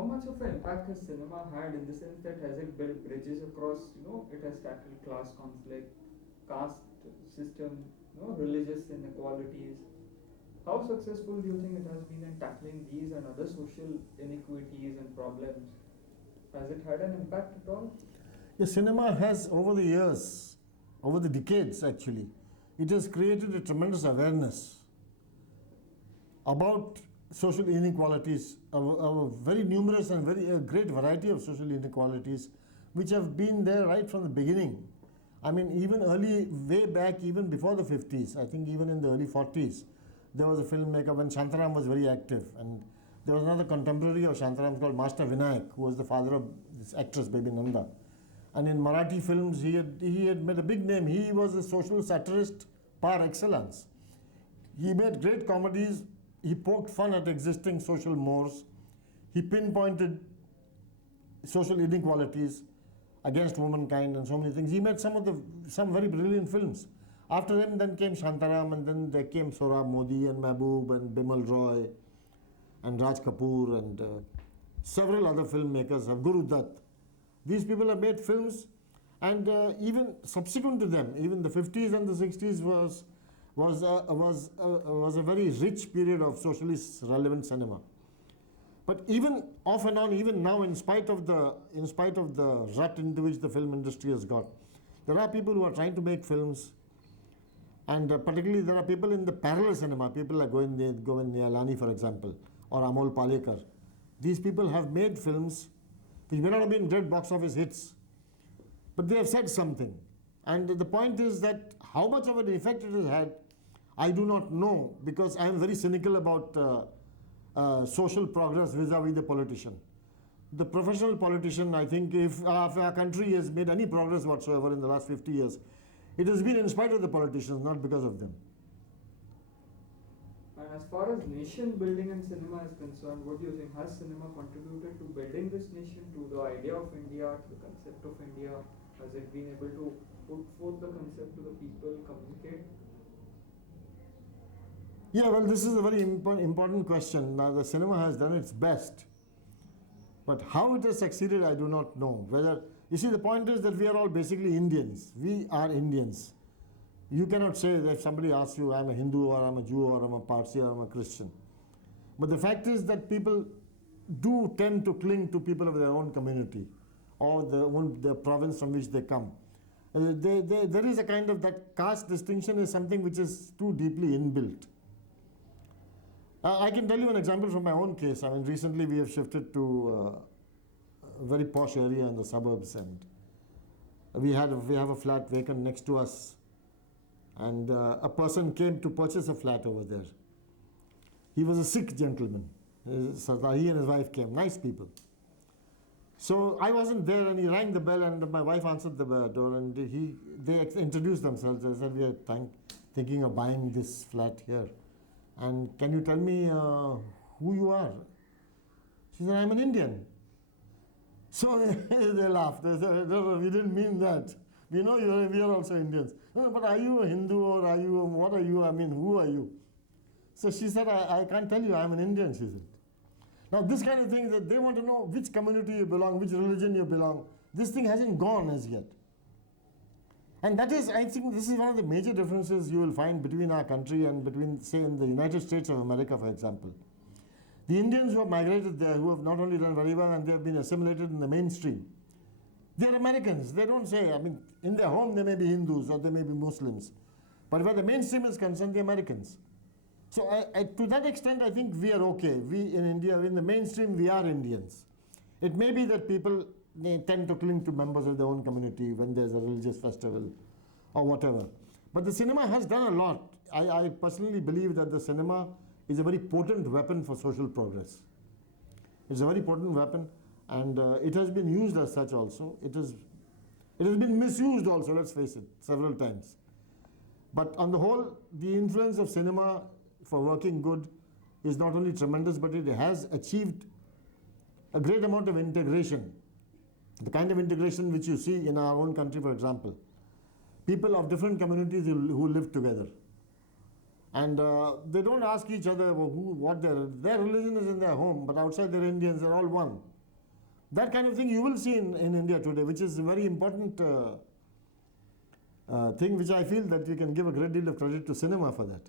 how much of an impact has cinema had in the sense that has it built bridges across, it has tackled class conflict, caste system, religious inequalities. How successful do you think it has been in tackling these and other social inequities and problems? Has it had an impact at all? The cinema has, over the years, over the decades actually, it has created a tremendous awareness about social inequalities, a very numerous and very great variety of social inequalities which have been there right from the beginning. I mean, even way back, even before the 50s, I think even in the early 40s, there was a filmmaker when Shantaram was very active, and there was another contemporary of Shantaram called Master Vinayak, who was the father of this actress, baby Nanda. And in Marathi films, he had made a big name. He was a social satirist par excellence. He made great comedies. He poked fun at existing social mores. He pinpointed social inequalities against womankind and so many things. He made some very brilliant films. After him then came Shantaram, and then there came Sohrab Modi and Mehboob and Bimal Roy and Raj Kapoor and several other filmmakers, Guru Dutt. These people have made films, and even subsequent to them, even the 50s and the 60s was a very rich period of socialist relevant cinema. But even off and on, even now, in spite of the rut into which the film industry has got, there are people who are trying to make films, and particularly there are people in the parallel cinema, people like Govind Nihalani, for example, or Amol Palekar. These people have made films which may not have been great box office hits, but they have said something. And the point is that how much of an effect it has had, I do not know, because I am very cynical about social progress vis-a-vis the politician. The professional politician, I think, if our country has made any progress whatsoever in the last 50 years, it has been in spite of the politicians, not because of them. And as far as nation building in cinema is concerned, what do you think? Has cinema contributed to building this nation, to the idea of India, to the concept of India? Has it been able to put forth the concept to the people, communicate? Yeah, well, this is a very important question. Now, the cinema has done its best, but how it has succeeded, I do not know. You see, the point is that we are all basically Indians. We are Indians. You cannot say that if somebody asks you, I'm a Hindu, or I'm a Jew, or I'm a Parsi, or I'm a Christian. But the fact is that people do tend to cling to people of their own community, or the province from which they come. There is a kind of that caste distinction is something which is too deeply inbuilt. I can tell you an example from my own case. I mean, recently we have shifted to a very posh area in the suburbs, and we have a flat vacant next to us, and a person came to purchase a flat over there. He was a Sikh gentleman. He and his wife came, nice people. So I wasn't there, and he rang the bell, and my wife answered the door, and they introduced themselves. They said, we are thinking of buying this flat here. And can you tell me who you are? She said, I'm an Indian. So they laughed. They said, no, we didn't mean that. We know we are also Indians. No, but are you a Hindu, or what are you? I mean, who are you? So she said, I can't tell you, I'm an Indian, she said. Now this kind of thing, that they want to know which community you belong, which religion you belong. This thing hasn't gone as yet. And that is, I think this is one of the major differences you will find between our country and between, say, in the United States of America, for example. The Indians who have migrated there, who have not only done very well and they have been assimilated in the mainstream, they are Americans. They don't say, I mean, in their home they may be Hindus or they may be Muslims. But where the mainstream is concerned, the Americans. So to that extent, I think we are okay. We in India, in the mainstream, we are Indians. It may be that people they tend to cling to members of their own community when there's a religious festival or whatever. But the cinema has done a lot. I personally believe that the cinema is a very potent weapon for social progress. It's a very potent weapon, and it has been used as such also. It has been misused also, let's face it, several times. But on the whole, the influence of cinema for working good is not only tremendous, but it has achieved a great amount of integration. The kind of integration which you see in our own country, for example. People of different communities who live together. And they don't ask each other what their religion is in their home, but outside they're Indians, they're all one. That kind of thing you will see in India today, which is a very important thing, which I feel that we can give a great deal of credit to cinema for that.